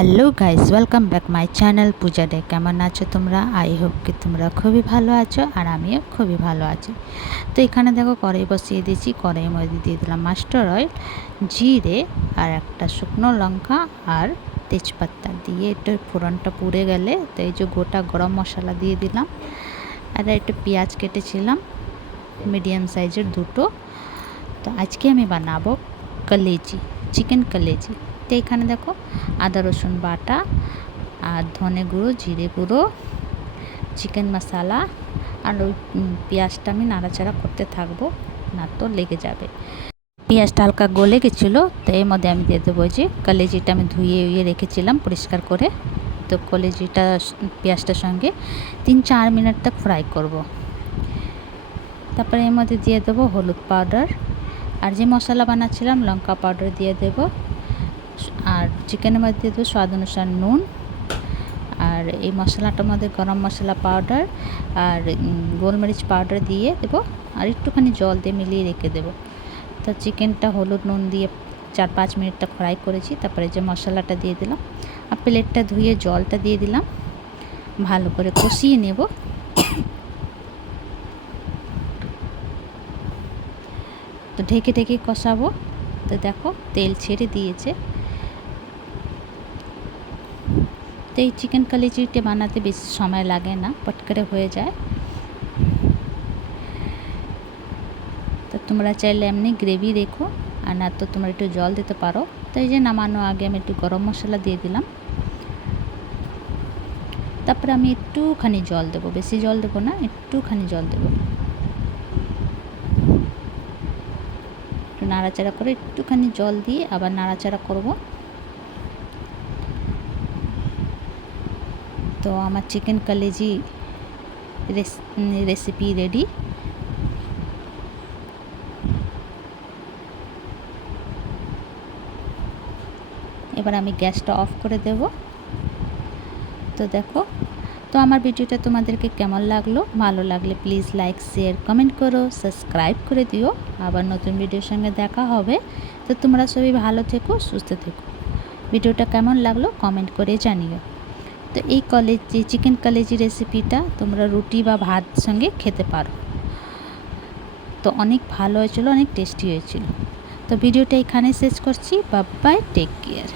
Hello guys, welcome back my channel Puja day. কেমন আছো তোমরা? আই হোপ কি তোমরা খুবই ভালো আছো আর আমিও খুবই ভালো আছি। তো এখানে দেখো কড়াই বসিয়ে দিয়েছি। কড়াইয়ের মধ্যে দিয়ে দিলাম মাস্টার অয়েল, জিরে আর একটা শুকনো লঙ্কা আর তেজপাতা দিয়ে একটু ফোড়নটা পুড়ে গেলে তো এই যে গোটা গরম মশলা দিয়ে দিলাম। আর একটু পেঁয়াজ কেটেছিলাম মিডিয়াম সাইজের দুটো। তো আজকে আমি বানাবো কলেজি, চিকেন কলেজি। তো এখানে দেখো আদা রসুন বাটা আর ধনে গুঁড়ো, জিরে গুঁড়ো, চিকেন মশলা আর ওই পেঁয়াজটা আমি নাড়াচাড়া করতে থাকবো, না তো লেগে যাবে। পেঁয়াজটা হালকা গলে গেছিলো, তো এর মধ্যে আমি দিয়ে দেবো যে কলেজিটা আমি ধুয়ে রেখেছিলাম পরিষ্কার করে। তো কলেজিটা পেঁয়াজটার সঙ্গে 3-4 মিনিট তক ফ্রাই করব। তারপরে এর মধ্যে দিয়ে দেবো হলুদ পাউডার আর যে মশলা বানাচ্ছিলাম লঙ্কা পাউডার দিয়ে দেবো। আর চিকেনের মধ্যে দিয়ে দেবো স্বাদ অনুসার নুন। আর এই মশলাটার মধ্যে গরম মশলা পাউডার আর গোলমরিচ পাউডার দিয়ে দেবো আর একটুখানি জল দিয়ে মিলিয়ে রেখে দেবো। তো চিকেনটা হলুদ নুন দিয়ে 4-5 মিনিট তক ফ্রাই করেছি। তারপরে যে মশলাটা দিয়ে দিলাম আর প্লেটটা ধুয়ে জলটা দিয়ে দিলাম, ভালো করে কষিয়ে নেব। তো ঢেকে ঢেকে কষাবো। তো দেখো তেল ছেড়ে দিয়েছে। তো এই চিকেন কালিজিটা বানাতে বেশি সময় লাগে না, পট করে হয়ে যায়। তো তোমরা চাইলে এমনি গ্রেভি রেখো আর না তো তোমরা একটু জল দিতে পারো। তো এই যে নামানোর আগে আমি একটু গরম মশলা দিয়ে দিলাম। তারপরে আমি একটুখানি জল দেবো, বেশি জল দেবো না, একটুখানি জল দেবো। একটু নাড়াচাড়া করে একটুখানি জল দিয়ে আবার নাড়াচাড়া করব। তো আমার চিকেন কলেজি রেসিপি রেডি। এবার আমি গ্যাসটা অফ করে দেব। তো দেখো, তো আমার ভিডিওটা তোমাদেরকে কেমন লাগলো? ভালো লাগলে প্লিজ লাইক, শেয়ার, কমেন্ট করো, সাবস্ক্রাইব করে দিও। আবার নতুন ভিডিওর সঙ্গে দেখা হবে। তো তোমরা সবাই ভালো থেকো, সুস্থ থেকো। ভিডিওটা কেমন লাগলো কমেন্ট করে জানিও। তো এই কলেজি চিকেন কলেজি রেসিপিটা তোমরা রুটি বা ভাত সঙ্গে খেতে পারো। তো অনেক ভালো হয়েছিল, অনেক টেস্টি হয়েছিল। তো ভিডিওটা এখানে শেষ করছি। Bye bye, take care.